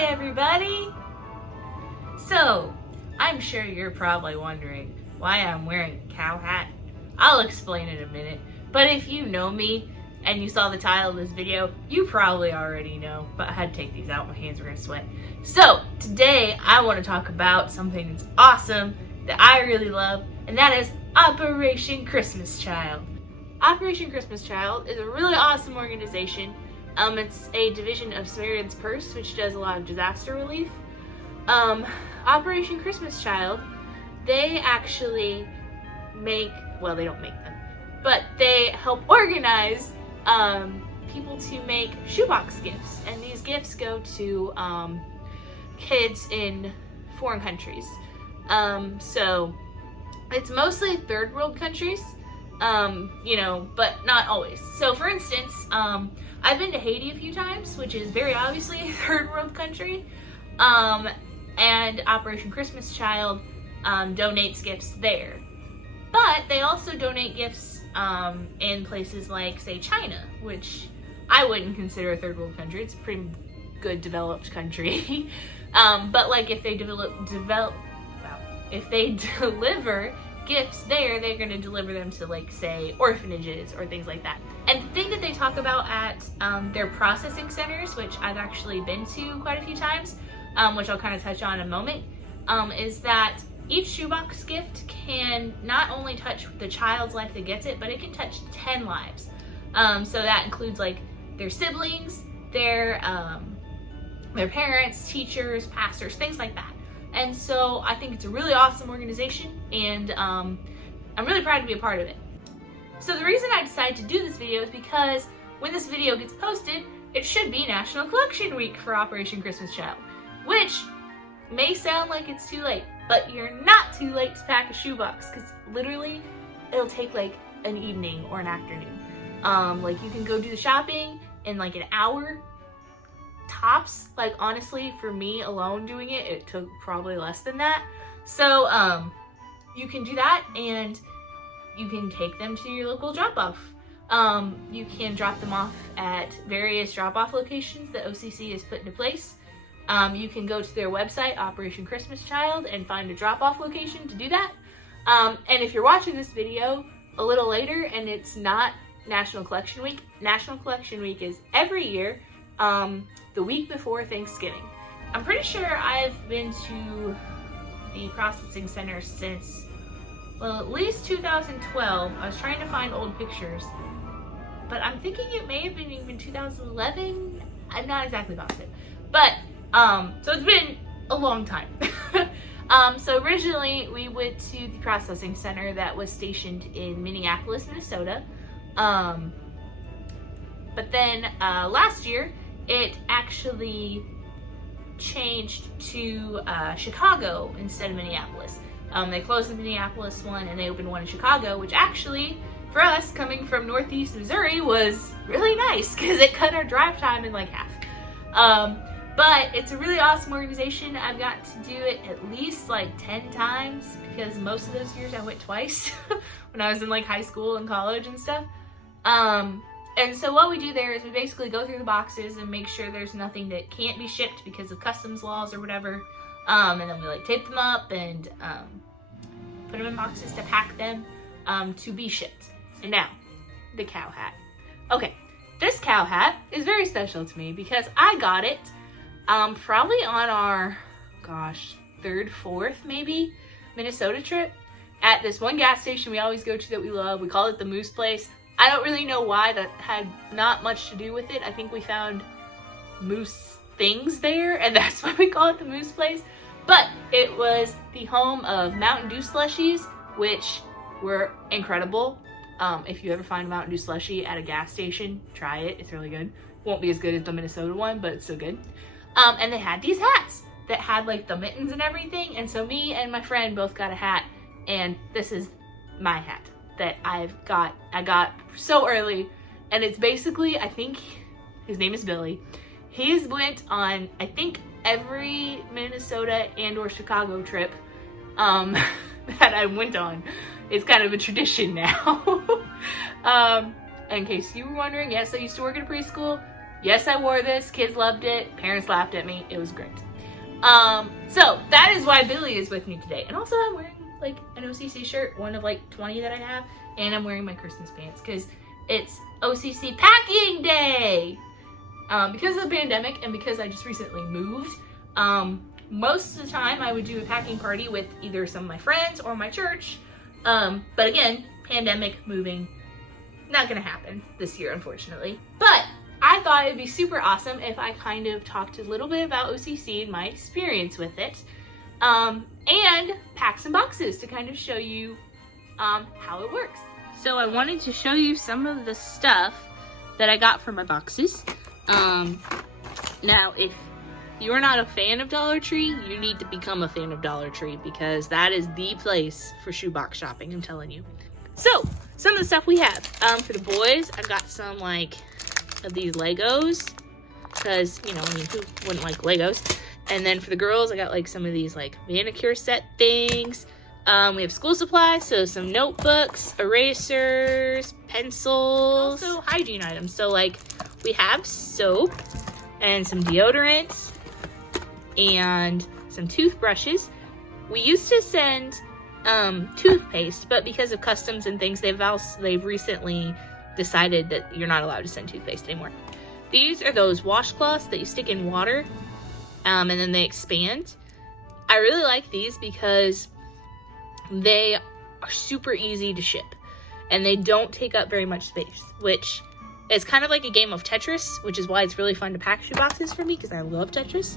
Hi everybody! So, I'm sure you're probably wondering why I'm wearing a cow hat. I'll explain in a minute, but if you know me and you saw the title of this video, you probably already know, but I had to take these out, my hands were gonna sweat. So, today I want to talk about something that's awesome, that I really love, and that is Operation Christmas Child. Operation Christmas Child is a really awesome organization. It's a division of Samaritan's Purse, which does a lot of disaster relief. Operation Christmas Child, they actually make, well, they don't make them, but they help organize people to make shoebox gifts. And these gifts go to kids in foreign countries. So it's mostly third world countries, but not always. So for instance, I've been to Haiti a few times, which is very obviously a third world country, and Operation Christmas Child donates gifts there. But they also donate gifts in places like, say, China, which I wouldn't consider a third world country. It's a pretty good developed country. But like if they if they deliver gifts there, they're going to deliver them to, like, say, orphanages or things like that. And the thing that they talk about at their processing centers, which I've actually been to quite a few times, which I'll kind of touch on in a moment, is that each shoebox gift can not only touch the child's life that gets it, but it can touch 10 lives. So that includes, like, their siblings, their parents, teachers, pastors, things like that. And so I think it's a really awesome organization, and I'm really proud to be a part of it. So the reason I decided to do this video is because when this video gets posted, it should be National Collection Week for Operation Christmas Child, which may sound like it's too late, but you're not too late to pack a shoebox, because literally it'll take like an evening or an afternoon. Like you can go do the shopping in like an hour tops. Like honestly, for me alone doing it, it took probably less than that. So you can do that, and you can take them to your local drop-off. You can drop them off at various drop-off locations that OCC has put into place. You can go to their website, Operation Christmas Child, and find a drop-off location to do that. And if you're watching this video a little later and it's not National Collection Week, National Collection Week is every year, the week before Thanksgiving. I'm pretty sure I've been to the processing center since, well, at least 2012. I was trying to find old pictures, but I'm thinking it may have been even 2011. I'm not exactly positive, but so it's been a long time. So originally we went to the processing center that was stationed in Minneapolis, Minnesota. But then last year it actually changed to Chicago instead of Minneapolis. They closed the Minneapolis one and they opened one in Chicago, which actually, for us coming from Northeast Missouri, was really nice because it cut our drive time in like half. But it's a really awesome organization. I've got to do it at least like 10 times because most of those years I went twice when I was in like high school and college and stuff. And so what we do there is we basically go through the boxes and make sure there's nothing that can't be shipped because of customs laws or whatever. And then we like tape them up and put them in boxes to pack them to be shipped. And now, the cow hat. Okay, this cow hat is very special to me because I got it probably on our, third, fourth maybe, Minnesota trip at this one gas station we always go to that we love. We call it the Moose Place. I don't really know why. That had not much to do with it. I think we found moose things there, and that's why we call it the Moose Place. But it was the home of Mountain Dew slushies, which were incredible. If you ever find a Mountain Dew slushie at a gas station, try it. It's really good. Won't be as good as the Minnesota one, but it's still good. And they had these hats that had like the mittens and everything. And so me and my friend both got a hat, and this is my hat that I got so early, and it's basically, I think his name is Billy. He's went on, I think, every Minnesota and or Chicago trip that I went on. It's kind of a tradition now. In case you were wondering, yes, I used to work at a preschool. Yes, I wore this. Kids loved it. Parents laughed at me. It was great. So that is why Billy is with me today. And also I'm wearing like an OCC shirt, one of like 20 that I have. And I'm wearing my Christmas pants because it's OCC packing day. Because of the pandemic and because I just recently moved, most of the time I would do a packing party with either some of my friends or my church. But again, pandemic, moving, not gonna happen this year, unfortunately. But I thought it'd be super awesome if I kind of talked a little bit about OCC and my experience with it, and pack some boxes to kind of show you how it works. So I wanted to show you some of the stuff that I got for my boxes. Now, if you're not a fan of Dollar Tree, you need to become a fan of Dollar Tree because that is the place for shoebox shopping, I'm telling you. So, some of the stuff we have. For the boys, I got some, like, of these Legos because, you know, I mean, who wouldn't like Legos? And then for the girls, I got, like, some of these, like, manicure set things. We have school supplies, so some notebooks, erasers, pencils, also hygiene items. So, like, we have soap and some deodorant and some toothbrushes. We used to send toothpaste, but because of customs and things, they've recently decided that you're not allowed to send toothpaste anymore. These are those washcloths that you stick in water, and then they expand. I really like these because they are super easy to ship, and they don't take up very much space, which is kind of like a game of Tetris, which is why it's really fun to pack shoeboxes for me, because I love Tetris.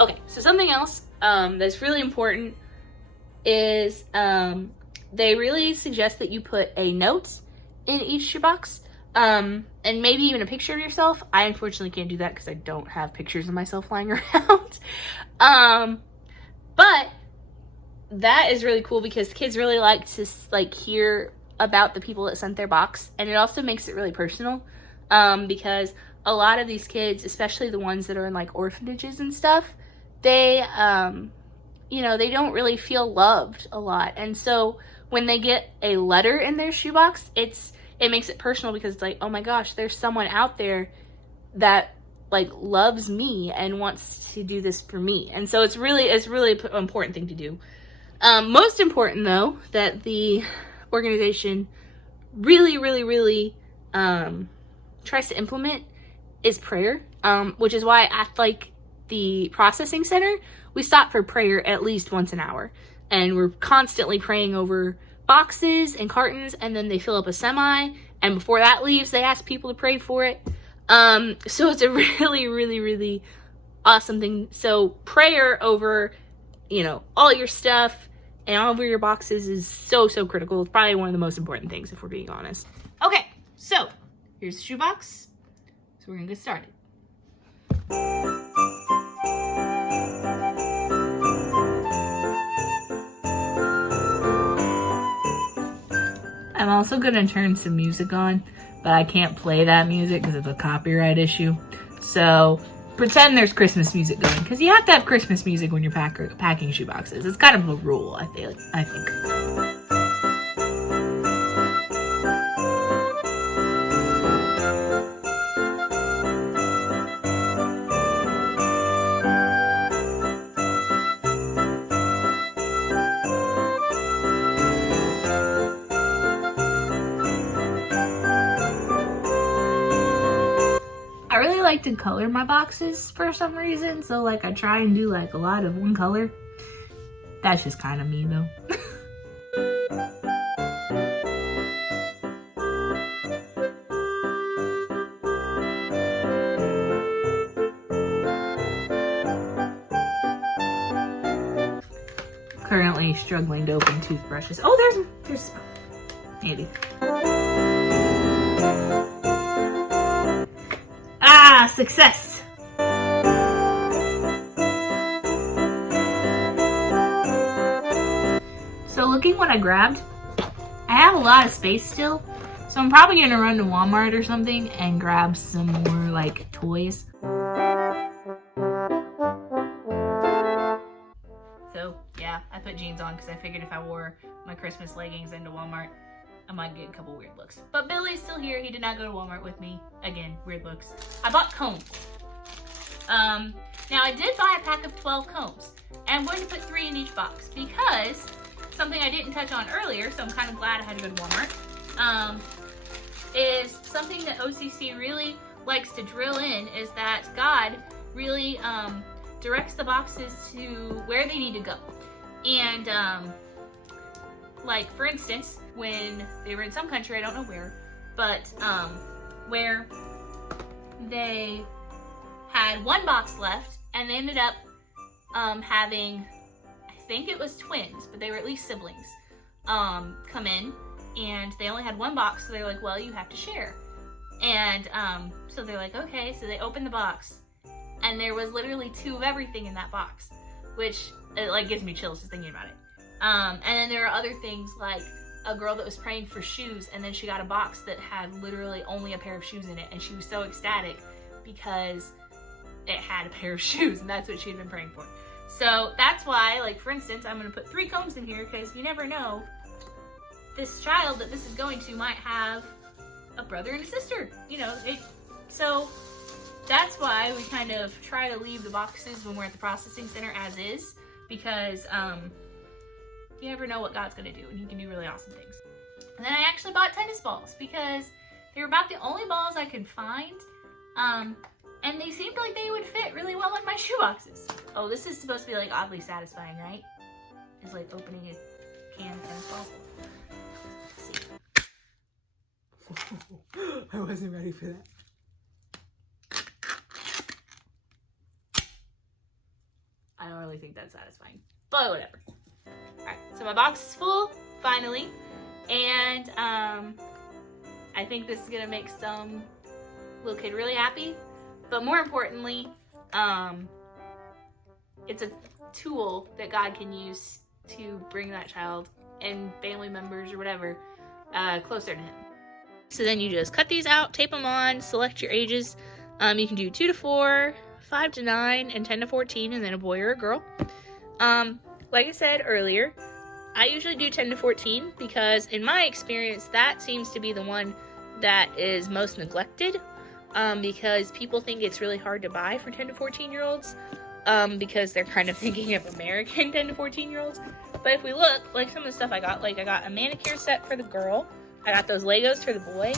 Okay, so something else that's really important is they really suggest that you put a note in each shoebox, and maybe even a picture of yourself. I unfortunately can't do that because I don't have pictures of myself lying around. But that is really cool because kids really like to hear about the people that sent their box, and it also makes it really personal, because a lot of these kids, especially the ones that are in like orphanages and stuff, they you know, they don't really feel loved a lot. And so when they get a letter in their shoebox, it makes it personal because it's like, oh my gosh, there's someone out there that like loves me and wants to do this for me. And so it's really an important thing to do. Most important though, that the organization really tries to implement is prayer, which is why at like the processing center, we stop for prayer at least once an hour, and we're constantly praying over boxes and cartons, and then they fill up a semi, and before that leaves, they ask people to pray for it. So it's a really awesome thing. So prayer over, you know, all your stuff and all over your boxes is so critical. It's probably one of the most important things, if we're being honest. Okay, so here's the shoebox. So we're gonna get started. I'm also gonna turn some music on, but I can't play that music because it's a copyright issue. So pretend there's Christmas music going, because you have to have Christmas music when you're packing shoeboxes. It's kind of a rule, I think. I really like to color my boxes for some reason, so like I try and do like a lot of one color. That's just kind of me though. Currently struggling to open toothbrushes. Oh, there's Andy. Ah, success! So looking what I grabbed, I have a lot of space still, so I'm probably gonna run to Walmart or something and grab some more like toys. So yeah, I put jeans on because I figured if I wore my Christmas leggings into Walmart, I might get a couple weird looks. But Billy's still here. He did not go to Walmart with me. Again, weird looks. I bought combs. Now I did buy a pack of 12 combs. And I'm going to put 3 in each box because something I didn't touch on earlier, so I'm kind of glad I had to go to Walmart, is something that OCC really likes to drill in is that God really directs the boxes to where they need to go. And like for instance, when they were in some country, I don't know where, but where they had one box left and they ended up having, I think it was twins, but they were at least siblings, come in, and they only had one box, so they're like, well, you have to share. And so they're like, okay, so they opened the box, and there was literally 2 of everything in that box, which it like gives me chills just thinking about it. And then there are other things like a girl that was praying for shoes, and then she got a box that had literally only a pair of shoes in it, and she was so ecstatic because it had a pair of shoes, and that's what she had been praying for. So that's why, like for instance, I'm going to put 3 combs in here because you never know, this child that this is going to might have a brother and a sister, you know. So that's why we kind of try to leave the boxes when we're at the processing center as is, because you never know what God's going to do, and He can do really awesome things. And then I actually bought tennis balls because they were about the only balls I could find, and they seemed like they would fit really well in my shoeboxes. Oh, this is supposed to be like oddly satisfying, right? It's like opening a can of tennis balls. I wasn't ready for that. I don't really think that's satisfying, but whatever. Alright, so my box is full, finally, and I think this is gonna make some little kid really happy, but more importantly, it's a tool that God can use to bring that child and family members or whatever closer to Him. So then you just cut these out, tape them on, select your ages. You can do 2 to 4, 5 to 9, and 10 to 14, and then a boy or a girl. Like I said earlier, I usually do 10 to 14 because in my experience, that seems to be the one that is most neglected, because people think it's really hard to buy for 10 to 14-year-olds because they're kind of thinking of American 10 to 14-year-olds. But if we look, like some of the stuff I got, like I got a manicure set for the girl, I got those Legos for the boy,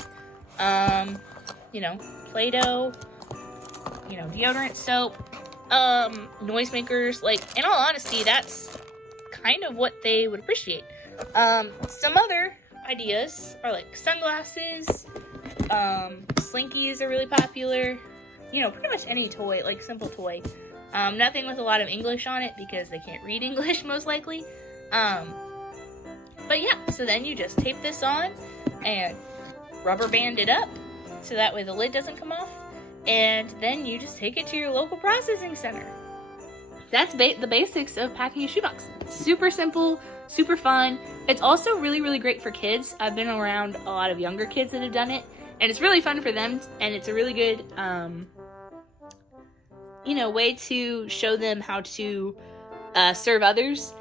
you know, Play-Doh, you know, deodorant, soap, noisemakers. Like, in all honesty, that's kind of what they would appreciate. Some other ideas are like sunglasses, slinkies are really popular, you know, pretty much any toy, like simple toy. Nothing with a lot of English on it because they can't read English most likely. But yeah, so then you just tape this on and rubber band it up so that way the lid doesn't come off, and then you just take it to your local processing center. That's the basics of packing a shoebox. Super simple, super fun. It's also really, really great for kids. I've been around a lot of younger kids that have done it, and it's really fun for them, and it's a really good you know, way to show them how to serve others.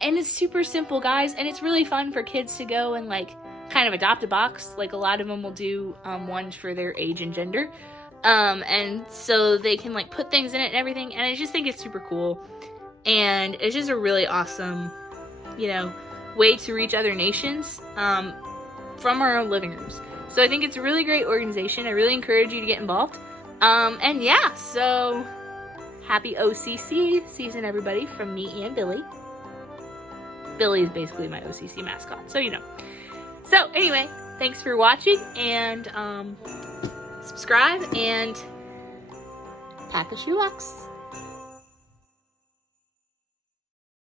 And it's super simple, guys, and it's really fun for kids to go and like kind of adopt a box. Like a lot of them will do one for their age and gender, and so they can like put things in it and everything, and I just think it's super cool, and it's just a really awesome, you know, way to reach other nations from our own living rooms. So I think it's a really great organization. I really encourage you to get involved, and yeah, so happy OCC season, everybody, from me and Billy. Billy is basically my OCC mascot, so you know. So anyway, thanks for watching, and subscribe and pack a shoebox.